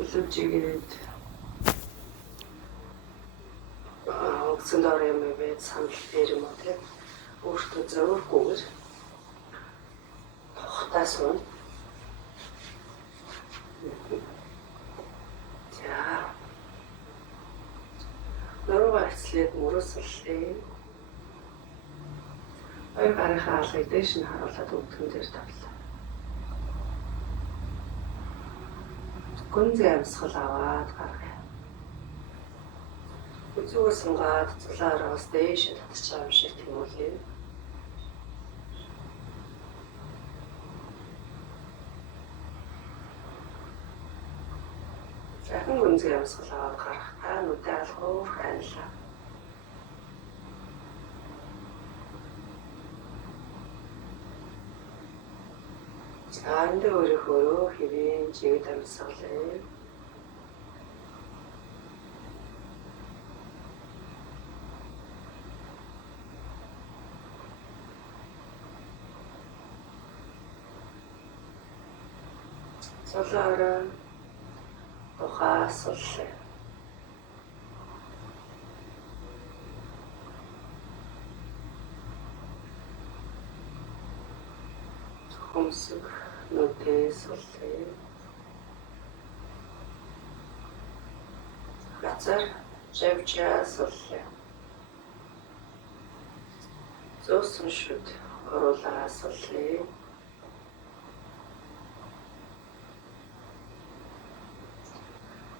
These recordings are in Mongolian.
Үлэмжигээд өгсөн дор юм бэ санал дээр юм уу тийм өөртөө зөөргүйгээр тухтаас нь за нуруугаар эцлээд мөрөөсөллээ. Хоёр гарынхаа алгыг дээш нь харуулад өвдгөн дээр тавлаа. Гүнзгий амьсгал аваад гаргая. Үзүүгээ сунгаад цулаараас дээш татчих байгаа юм шиг тэмүүлээ. Захин гүнзгий амьсгал аваад гарахтаа нүдээ алгуур хайлаа. Анд өөрийнхөө хэвэн жигд амьсгалаа. Цолоороо ухаасууллаа. Хомсог нүдээ суллаа. Газар живчаа суллаа. Зөөсөн шүд оруулаа суллаа.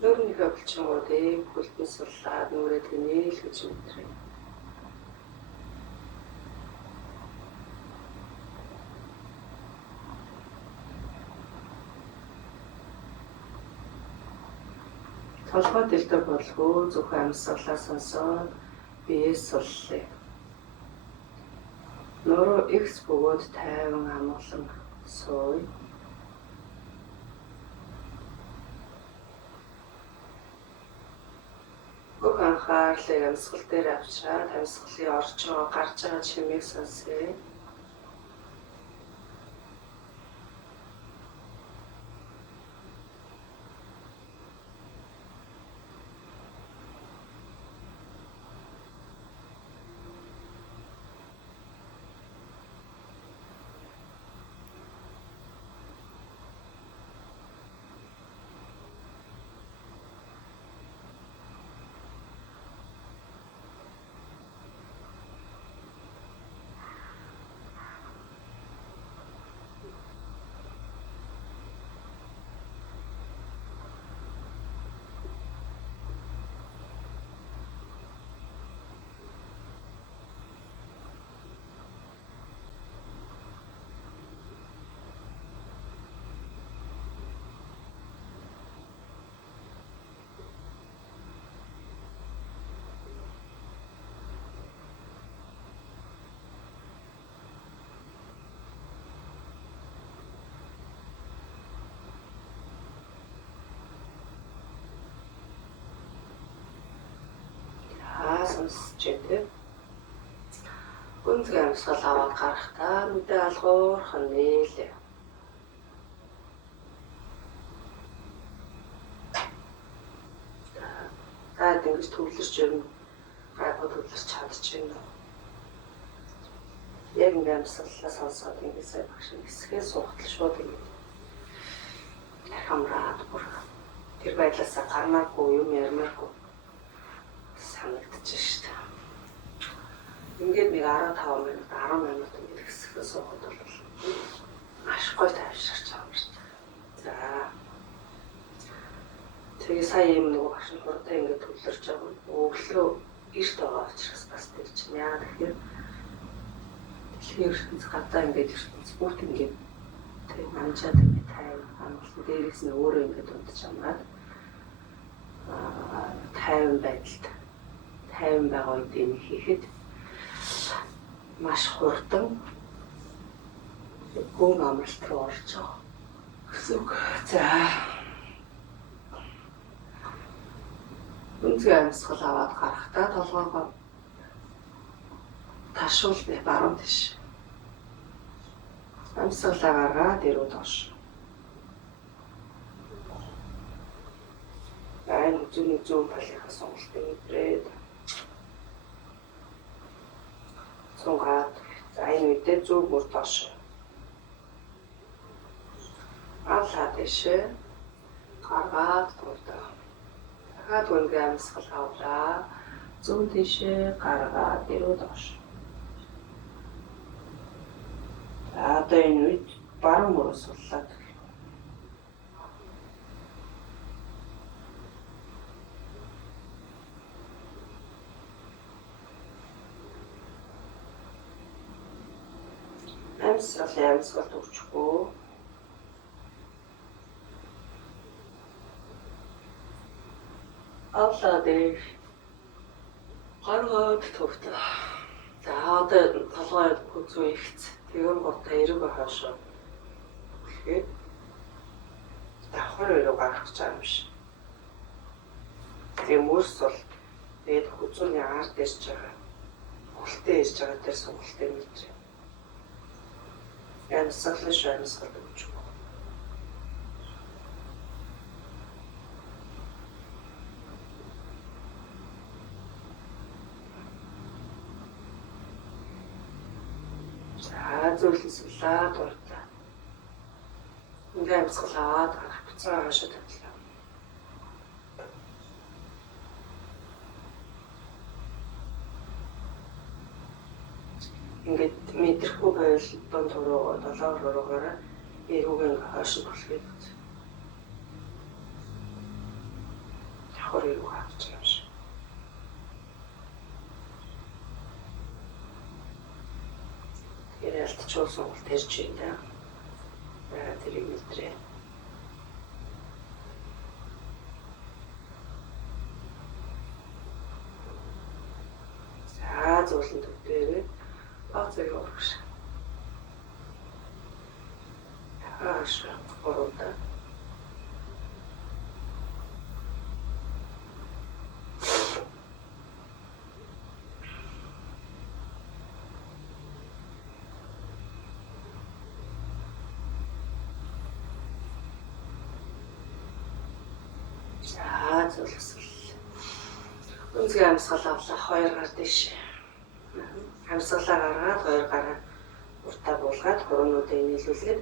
Нүүрний хөвчмүүдийг бүлтэн суллаад нүрээ тэнээлгэж мэдрээ. Толгой дэлдэг болгүй зөвхөн амьсгалаа сонсоод биеэс суллаа. Нуруу ихс бөгөөд тайван амгалан сууя. Бүх анхаарлыг амьсгал дээр авчираад амьсгалын орж байгаа гарч байгаа чимээг сонсъё. Сонсчихэд гүнзгий амьсгал аваад гарахдаа нүдээ алгуурхан нээлээ. Таад ингэж төвлөрч юм гайхал төвлөрч чадчихна. Яг ингэ амьсгалаа сонсоод ингэ сайн багш хэсгээ суухтал шууд ингэ хамраад бүр тэр байдлаасаа гармааргүй юм ярмааргүй санагдчих шүү дээ. Ингээд нэг 15 минут 10 минут ингэ хэсгээ суухад бол маш гоё тайвширч байгаа юм шүү дээ. За тэгээ сая юм нөгөө багш нь хурдан ингэ төвлөрч байгаа. Өглөө эрт байгаа учраас бас тэр чинь яа тэгэхээр дэлхийн ертөнц гадаа ингээд ертөнц бүгд ингээд тэг манчаад ингээд тайв амгалан дээрээс нь өөрөө ингээд унтж амраад тайван байдалд тайван байгаа үед энэ хийхэд маш хурдан гүн амралт руу орж байгаа. Гэсэн үг. За гүнзгий амьсгал аваад гарахдаа толгоогоо ташуулбай баруун тийш. Амьсгалаа гаргаад ирүү доош. зүүн балийнхаа сонголтыг нэвтрээд цунгаад за энэ үедээ зүг бүр доош авлаа дэшээ гаргаад тулдаа. Дахиад үнгээ амьсгал авлаа. Зүүн дэшээ гаргаад ирүү доош. За одоо энэ үед баруун мөрөө суллаад амьсгал өгчихөө. Авлаа дэш. Гаргаад төвтөө. За одоо толгой хүзүү ихц. Тэгэн гутаа эрүүгээ хаашаа. Тэгэхээр давхар өрөө гарах гэж байгаа юм шиг. Тэгээ мөрс бол тэгээд хүзүүний ард ирж байгаа. Хүлтэй ирж байгаа дээр сонголтыг мэдэрээ. Амьсгал өгч. За зөвлөсөлөө дуртай. Ингээ амьсгалаад гарах буцаа хаашаа тавьлаа. Ингээд мэдрэхгүй байвал дунд руу долоор руугаараа эрүүгийн хойш түлхээд давхар эрүү хавч юм шиг. Тэгээд ялтчуул сонголт ярьж байна. Тэрийг мэдрээ. За зөвлөн төвдөө Ацэг орш. Хаашаа ороод. За зөвлөсөл. Үнзгээ амьсгал авлаа 2 гар дэш. Амьсгалаа гаргаад 2 гараа уртаа буулгаад хөрөөнүүдээ нийлүүлээд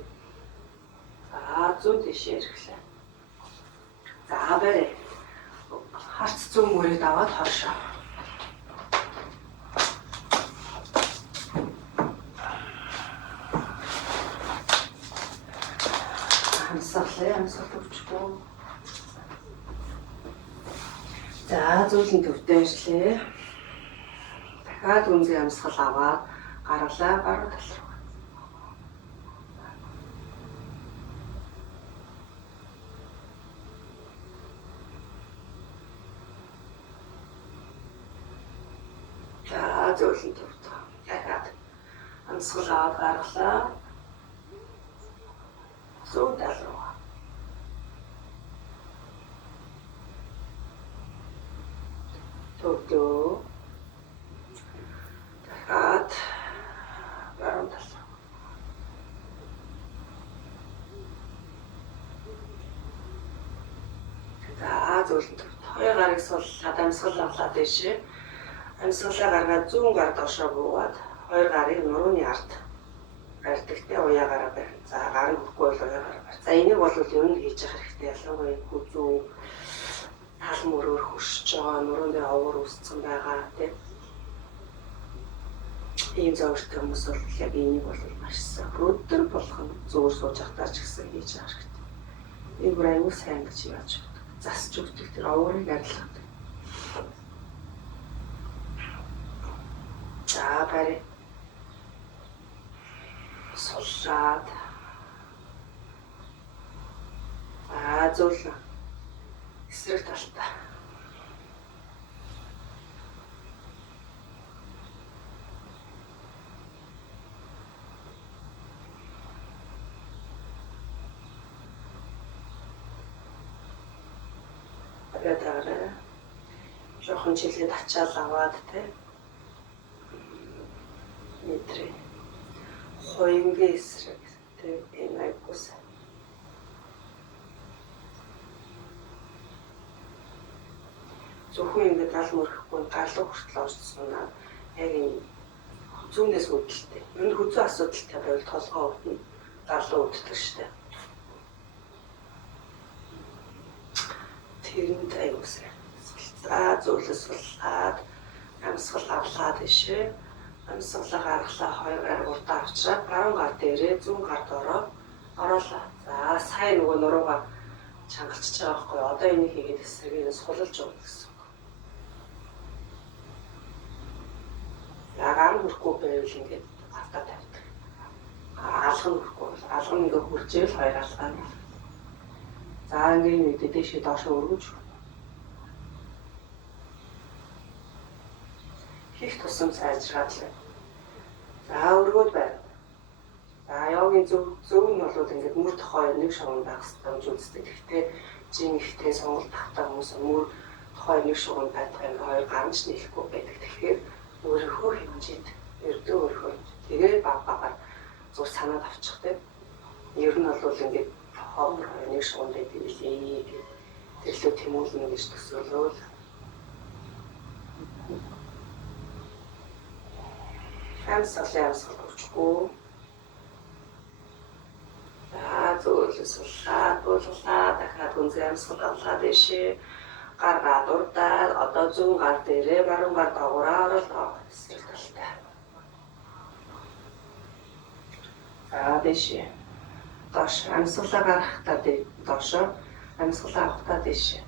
за зүүн дэшээ ирэхлээ. За барай. Харц зүүн мөрөд аваад хойшоо. Амьсгал өгчгүй. За зүүлийн төвдөө ирлээ. Дахиад үнзээ амьсгал аваад гаргалаа гаруй тал руу. За зүүлийн төвдөө дахиад амьсгал аваад гаргалаа. Зүүн тал руу. Төвдөө дахиад баруун тал. За зүүн төвд 2 гарыг суллаад амьсгал авлаа дэшээ. Амьсгалаа гаргаад зүүн гар доошоо буугаад 2 гарыг нурууны ард барьдагтай уяагаараа барь. За гар нь хөхгүй бол уяагаараа барь. За энийг бол юу нэг хийж явах хэрэгтэй. Ялангуяа хүзүү тал мөрөөр хөшж байгаа, нуруунд дээр овор үүссэн байгаа тийм. Ийм зовлттой хүмүүс бол яг энийг бол маш сайн өдөр болгон зөөр сууж ахтаач гэсэн хийж байгаа хэрэгтэй. Энэ бүр аюул сайн гэж яаж өгдөг. Засч өгдөг тэр оврыг арилгадаг. За барай. Суллаад. Зөвлөн. Эсрэг талтаа. Тэгээд жоохон жилийн ачаал аваад те мэдрээ. Хоёрын эсрэг те энэ айгуус. зөвхөн ингээд гал мөрөхгүй галуу хүртэл орж сунаа. Яг энэ зүүнээс үүдэлтэй. Ер нь хүзүү асуудалтай байвал толгоо үүднэ. Галуу үүддэг штэ. Тэрэнд аюусаа. За зөвлөс суулгаад амьсгал авлаад ишээ. Амьсгалаа гаргалаа хоёр урдаа авчраад баруун гар дээрээ зүүн гард ороолаа. За сайн нөгөө нуруугаа чангалчихж байгаа байхгүй. Одоо энийг хийгээд эсрэгийг сулж өгнө гэсэн үг. Яагаад хөрөхгүй байвал ингээд автаа тавьдаг. Алган хөрөхгүй бол алган ингээ хуржээл хоёр алгаа. За ингээд үедээ дэшээ доош өргөж. Хийх тусам сайжраад л. За өргөөд байна. За йогийн зөв нь бол ингээд мөр тохой нэг шугам байх гэж үздэг. Гэхдээ жин ихтэй сонголт тавтай хүмүүс мөр тохой нэг шугам байдаг юм хоёр гарч нийлэхгүй байдаг. Тэгэхээр өөрийнхөө хэмжээнд ердөө өөрийнхөө тэгээ баг багаар зур санаад авчих тийм. Ер нь бол ингээд хомор нэг шугам байдаг лээ. Тэрлүү тэмүүлнэ гэж төсөөлөөл. Амьсгалаа өгчгүй. За зөвлөс суулгаад дахиад гүнзгий амьсгал авлаад ишээ. Гаргаад урдаад одоо зүүн гар дээрээ баруун гар доогоороо оруулаа. Эсрэг талтай. За дэшээ. Доош амьсгалаа гаргахтаа доошоо амьсгалаа авахтаа дэшээ.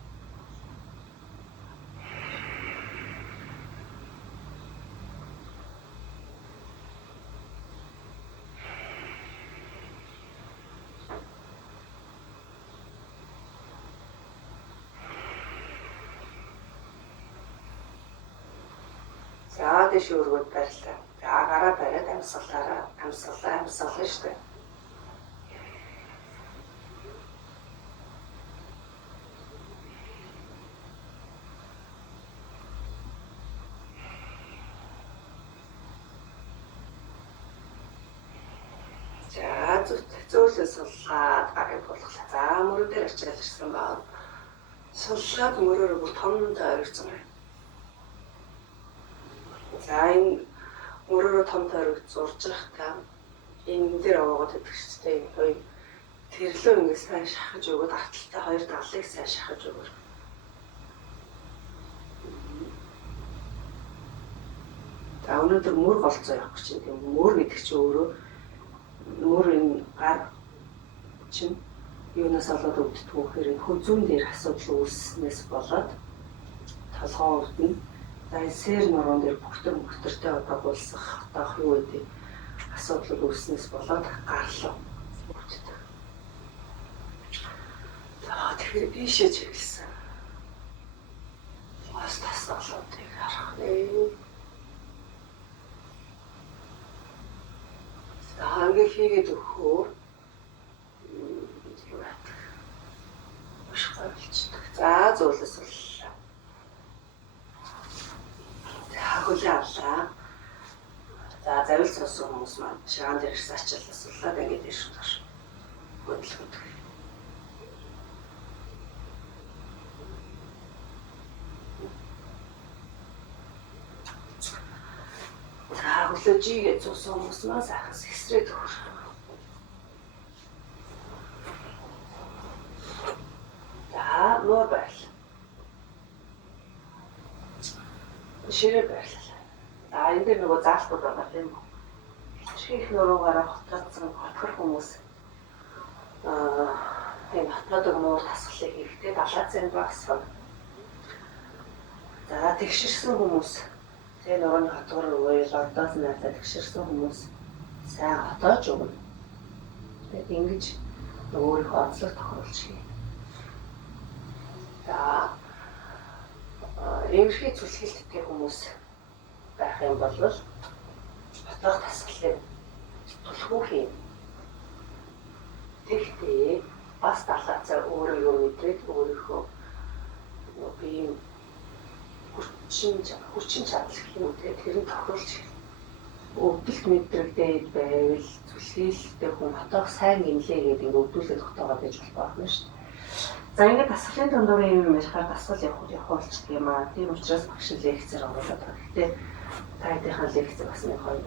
За дэш өргөд барьлаа. За гараа бариад амьсгалаа штэ. За зөөлөс суулгаад гарыг болгола. За мөрөө дээр ачаал ирсэн байна. Суулгаад мөрөөрөө бүр том тойрогцсон байна. За энэ мөрөөрөө том тойрогт зурж байхдаа энэ дээр аваад идэх хэрэгтэй юм гоё. Тэрлөө ингээд сайн шахаж өгөөд авталтай хоёр талыг сайн шахаж өгөр. За өнөөдөр мөр голцоо явах гэж юм. Мөр гэдэг чинь өөрөө мөр энэ гар чинь юунаас болоод өвддөг вэ гэхээр хүзүүн дээр асуудал үүснээс болоод толгоо өвдөн. За сэр нуруунд дээр бүхтэртэй одоо булсах таах юу гэдэг асуудал үүснээс болоод гарлуу өвддөг. За тэгэхээр бишээ чиглэсэн. Бас тасгалуудыг харах нэ. За ингээ хийгээд өгөхөөр юу байдаг. Ушгаа болчихдог. За зөөлөс боллоо. За хөлөө авлаа. За завил цуусан хүмүүс маань шагаан дээр ирсэн ачаалаас болоод ингээд ирж байгаа. Хөдөлгөдөг. За хөлөө жигээ цуусан хүмүүс маань сайхаас эсрэг төгөр. За нуур байл. Ширээ байрлаа. За энэ дээр нөгөө заалтууд байгаа тийм үү? Чих нуруугаараа хотгоцсон хотгор хүмүүс тийм хотгодог нуур тасгалыг хийхдээ далаацын багсав. За тэгшэрсэн хүмүүс тэгээ нурууны хотгор уйл ордоос найзаа тэгшэрсэн хүмүүс сайн хотоож өгнө. Тэгээд ингэж өөрийнхөө онцлог тохируулж хий. За эмэрхий зүлгэлттэй хүмүүс байх юм бол хотгох тасгалыг тулхуу хийн. Тэгтээ бас далаацаа өөрөө юу мэдрээд өөрийнхөө бие хүчин чадал гэх юм уу тэрийг тохируулж өвдөлт мэдрэгдээд байвал зүлгэлттэй хүн хотоох сайн гинлээ гэдэг ингээд өвдүүлээд хотоогоод байж болох байна шүү дээ. За ингээд дасгалын дундуур юм болохоор дасгал явах болчихдаг юм аа. Тийм учраас багш лекцээр оруулаад байгаа. Гэхдээ тайлбархан лекцээ бас нэг хоёр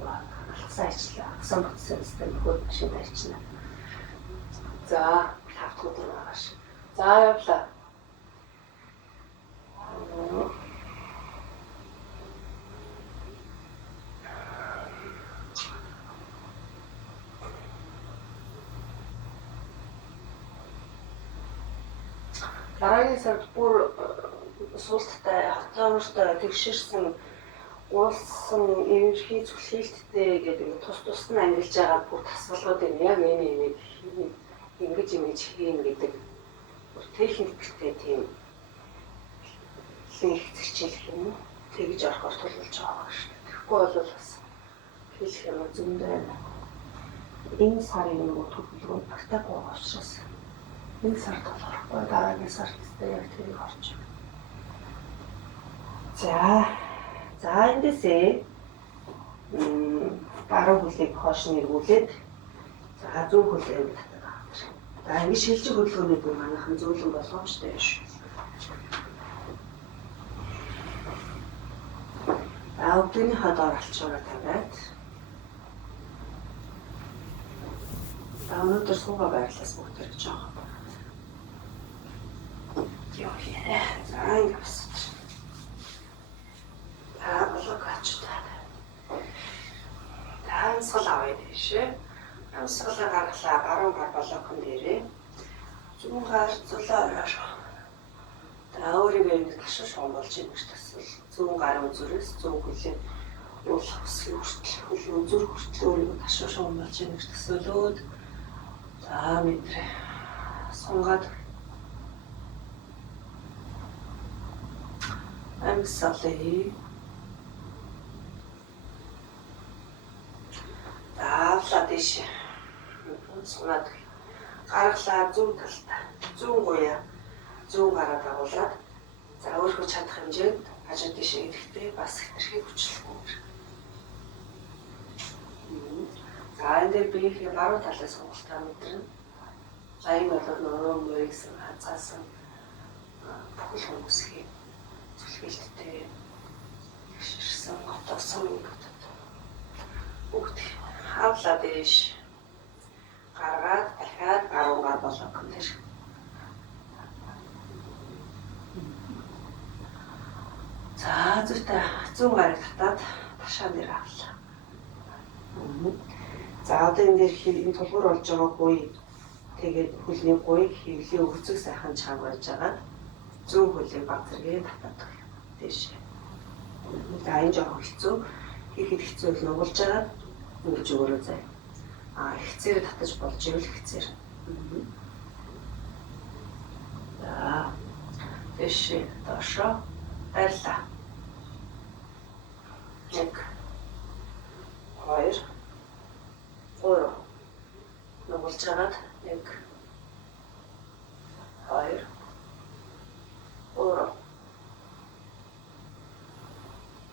алгасан ажиллаа. Алгасан бүтсэн систем хөл машин барьчихна. За, хавтгууд байгаа ш. За явлаа. Дараагийн сард бүр суулттай хотоортой тэгшэрсэн уулсан ерөнхий зүлхээлттэй гэдэг тус нь ангилж байгаа бүр тасгалууд энэ яг энэ ингэж хийн гэдэг техниктэй тийм их зөрчил юм уу тэгж орохоор тулж байгаа шүү дээ. Тэгэхгүй бол бас хэлэх юм зөндөө байна. Энэ сарын нөгөө төлөвлөгөө багтаагүй байгаа учраас энэ сард болохгүй дараагийн сард яг тэрийг орж байна. За эндээсээ баруун хөлийг хоош нэргүүлээд за зүүн хөлийг татдаг. За ингэ шилжих хөдөлгөөний бүр манайхан зөөлөн болгоомжтой шүү. За өглөөний ходоор алчуураа тавиад. За өнөөдөр суугаа байрлаас бүгд гэж байгаа. Яа яа. За ингэ бас. Болог ачтаа. Таансгал аваад тийшээ. Таансгалаа гаргалаа баруун гар блокон дээрээ. Зүүн гар зулаараа. За өөрийгөө ингэ ташаа шоомолж юм гэж тасвал зүүн гарын үзүүрээс зүүн хөлөө уул хөсгийн хүртэл хөлөө үзүүр хүртэл өөрийгөө ташаа шоомолж юм гэж тасвалууд. За мэдрээ. Сунгаад амсалээ. Авлаа дэш. Сунаад гаргалаа зүүн талдаа. Зүүн гуяа. Зүүн гараа дагуулад за өөрийнхөө чадах хэмжээнд хажуу дэшээ ирэхдээ бас хэтэрхий хүчлэхгүй. За энэ дээр биеийн баруун талаас сонголтоо мэдэрнэ. За энэ бол нөрөө мөрийгсэн хазаасан бүхэл хүмүүсийн зүлгэлттэй ширсэн готосон гэдэг. Бүгд хавлаа дэш. Гаргаад дахиад баруун гар болог гэнэ. За зүртээ зүүн гарыг татаад ташаан дээр авлаа. За одоо энэ дээр энэ тулгуур болж байгаа гуй тэгээд хөлний гуйг хэвлийн өвцөг сайхан чанга байж байгаа. Зүүн хөлийг баг зэрэг татаад дэш. За энэ жоо хэцүү. Хийхэд хэцүү л нугалж байгаа. Ингэж өөрөө зай. Хэцээр татаж болж ивэл хэцээр. За дэш доошо байрлаа. 1 2 3 нугалж агаад 1 2 3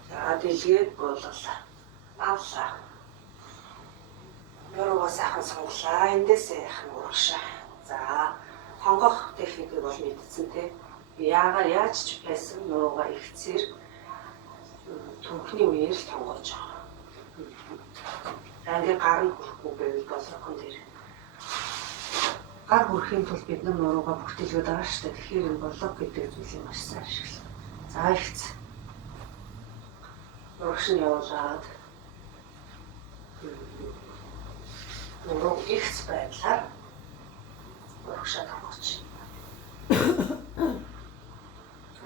за дэлгээд боллоо. Авлаа. Нуруугаа сайхан сонглаа. Эндээсээ яхан урагшаа. За хонгох техникийг бол мэдсэн те. Яаж ч байсан нуруугаа ихцээр түүхний үеэр л тонгоож байгаа. Анги гар нь хүрэхгүй байвал болрохын дээр. Гар хүрэхийн тулд бид нуруугаа бүртгэлгээд байгаа шүү дээ. Тэгэхээр энэ болог гэдэг зүйлийг маш сайн ашиглав. За ихц. Урагш нь явуулаад нуруу ихц байдлаар урагшаа тонгооч.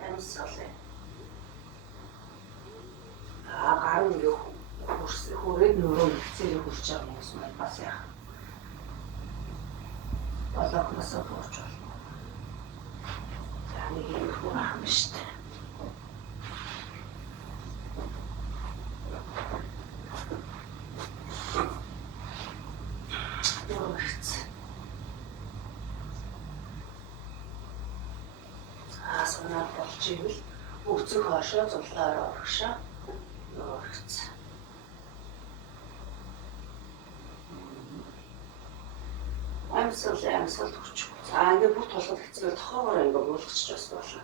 Амсалээ. Гар нь юу хүрээд нуруу ихцээр хүрч байгаа юм шиг бас яах. Болоогноос буурч болно. За нэг юм хураах юм шүү дээ. Асуунаар болж ивэл өвцөг хоошоо зулаараа урагшаа нуургац. Амсал хүчгүй. ингээд бүх тулгад хэцүү тохоогоор ингээд уулгачж бас болно.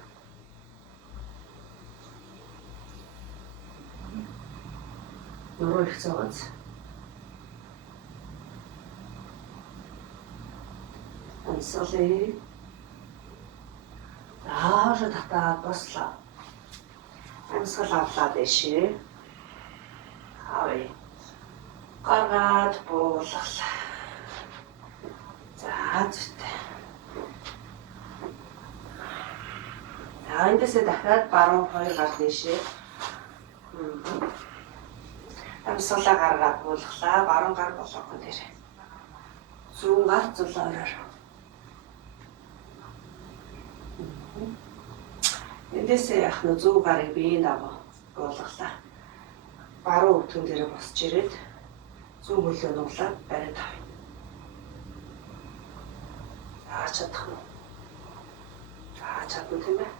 Нуруу их цогц. Амсгалыг зааш татаад бослоо. Амсгал авлаа дэшээ. Авъя. Гаргаад буулгалаа. За зүтэй. Эндээсээ дахиад баруун 2 гар дэшээ. Амсгалаа гаргаад буулгалаа. Баруун гар болгоно дээр. Зүүн гар зулаараар. Эндээсээ яах нь зүүн гарыг биеийн дагуу буулгалаа. Баруун өвтгөн дээр босч ирээд зүүн хөлөө нуглаад бариад авъя. Чадах нь. Чадна тийм ээ.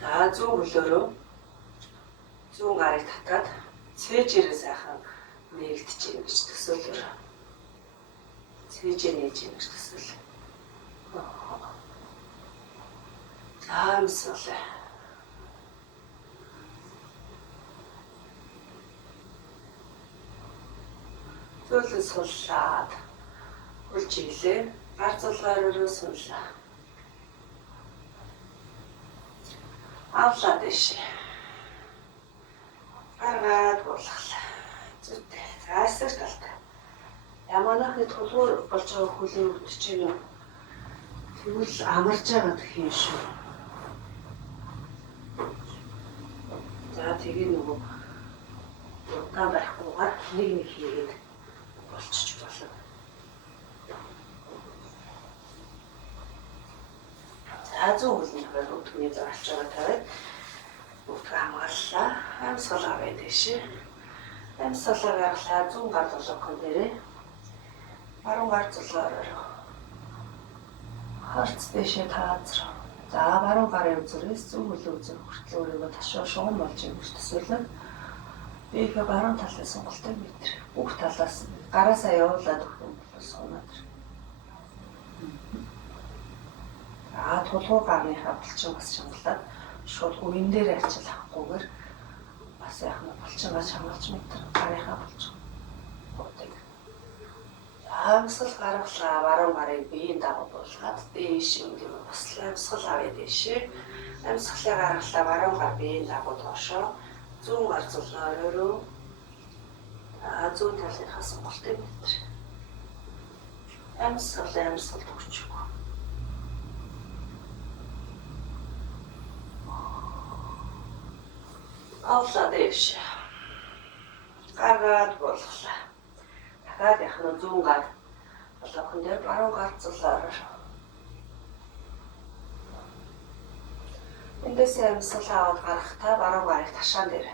За зүүн хөлөөрөө зүүн гарыг татаад цээжээрээ сайхан нээгдэж ийн гэж төсөөлөөр. Цээжээ нээж ийн гэж төсөөл. Амсгалаа. Зөөлөн суллаад хөлж ийлээ. Гар зулгаараа суллаа. Авлаа дэшээ. Гаргаад буулгалаа. Зүйтэй. За эсрэг талтай. Ямаанахны тулгуур болж байгаа хөлийн өвдөж чинь тэгвэл амарч байгаа гэх юм шүү. За тэгээ нөгөө удаа байхгүйгээр нэг хийгээд болчих болно. За зүүн хөлнийхээ өвдгөний зарч байгаа тавиад өвдгөө хамгааллаа. Амсгал авъя дэшээ. Амсгалаа гаргалаа зүүн гар болгоно дээрээ. Баруун гар зулаараа. Харц дэшээ таазар. За баруун гарын үзрээс зүүн хөлөө үзэр хүртэл өөрийгөө ташуу шугам болж юм гэж төсөөлөн. Биеийнхээ баруун талын сонголтыг мэдэр. Бүх талаас гараасаа явуулаад өгөх юм бол соноод. Тулгуур гарныхаа булчин бас чангалаад шууд үн дээр арчил авахгүйгээр бас яах нь булчингаа чангалж мэдэр гарынхаа булчин. Амсгал гаргалаа баруун гарыг биеийн дагуу буулгаад дээш ингээд бослоо амсгал авъя дэшээ. Амсгалаа гаргалаа баруун гар биеийн дагуу доошоо зүүн гар зулаараа зүүн талынхаа сонголтыг мэдэр. Амсгал төгчөг. Авлаа дэшээ. Гаргаад буулгалаа. Дахиад яах нь зүүн гар болгоно дээр баруун гар зулаараа. Эндээсээ амсгалаа аваад гарахтаа баруун гарыг ташаан дээр.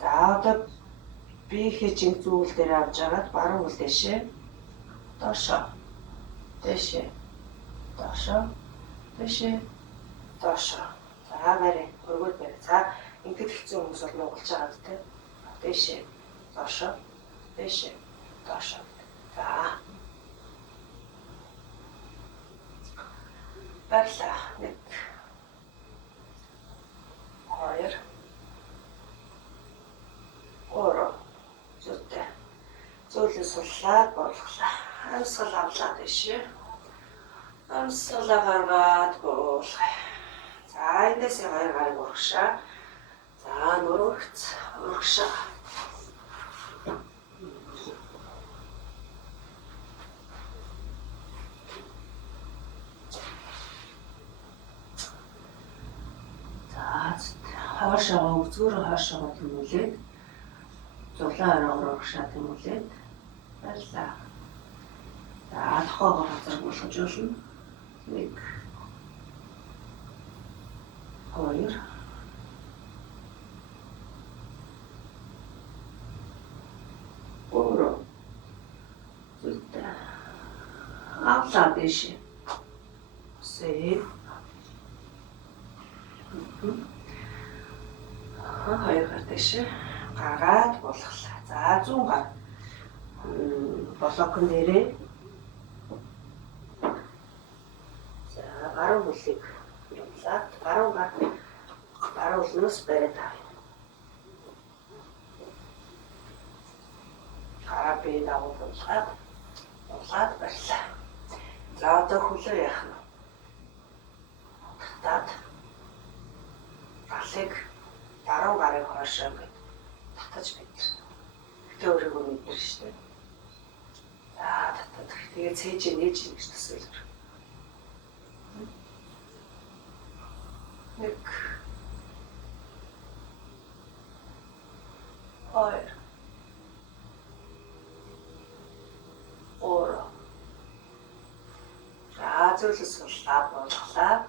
За одоо биеийнхээ жинг зүүл дээр авч агаад баруун хөл дэшээ. Доошоо. Дэшээ. Доошоо. Дэшээ. Доошоо. За гарыг өргөд барь. За ингээд хэцүү хүмүүс бол нугалж байгаа гэдэг. Дэшээ. Доошоо. Дэшээ. Доошоо. За. Барьлаа. 1 2 3 зүйтэй. Зөөлөн суллаад буулгалаа. Амсгал авлаа дэшээ. Амсгалаа гаргаад буулгая. За эндээс 2 гарыг урагшаа. За нуруугц урагшаа. Хоошоогоо үзгөөрөө хоошоогоо тэмүүлээд зулаан ороо урагшаа тэмүүлээд барьлаа. За тохоогоо газар болгож болно. 1 2 3 зүйтэй. Авлаа дэшээ. Сэй. Хоёр гар дэшээ гаргаад буулгалаа. За зүүн гар Блокн дээрээ. За гаруун хөлийг явуулаад гаруун хөлнөөс бариад авъя. Гараа би дагуу улгаад барьлаа. За одоо хөлөө яах нь? Татаад галыг баруун гарыг хойшоо ингээд татаж мэдэр. Гэтэ өөрийгөө мэдэр штэ. За татаад тэгээ цээж нээж гэж төсөөлөв. 1 2 3 За зүйлс суулгаад болглаа.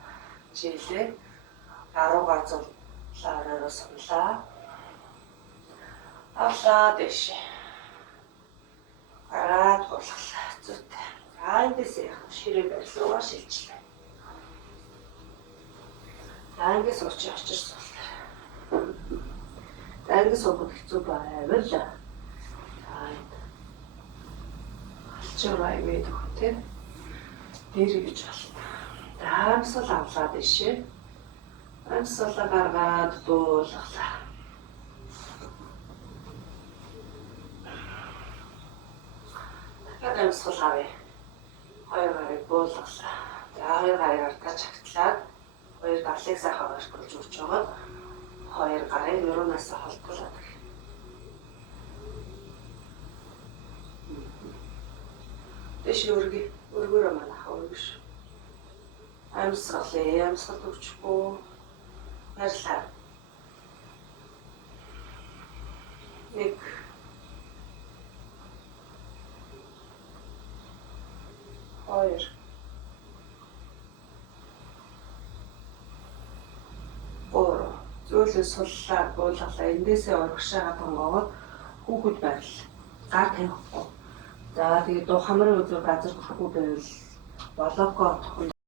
Жилээ гаруун газууллаа оройроо сунлаа. Авлаа дэш. Гараад болглаа. Зүйтэй. За эндээс яах вэ? Ширээ барьлаа шилжлээ. За ингээс очиж суулаа. За ингээс суулгах хэцүү байвал. За алчураа ивэд өгтээ. Дээр гэж байна. За амьсгал авлаа дэшээ. Амьсгалаа гаргаад буулгалаа. Дахиад амьсгал авъя. 2 гарыг буулгалаа. За 2 гарыг артаа чагтлаад 2 галыг сайхан оршуулж өгч жагаад 2 гарыг юунаас холдуулаад. Дэш өргөөрөө манайх өргөш. Амьсгал өгчихгүй. Баярлалаа. 1 2 3 Зөөлөө суллаа буулгалаа. Эндээсээ урагшаагаа тонгоогоод хүүхэд байвал гар тавихгүй. За тэгээд дуу хамрын үзүүр газар хүрхгүй байвал болоко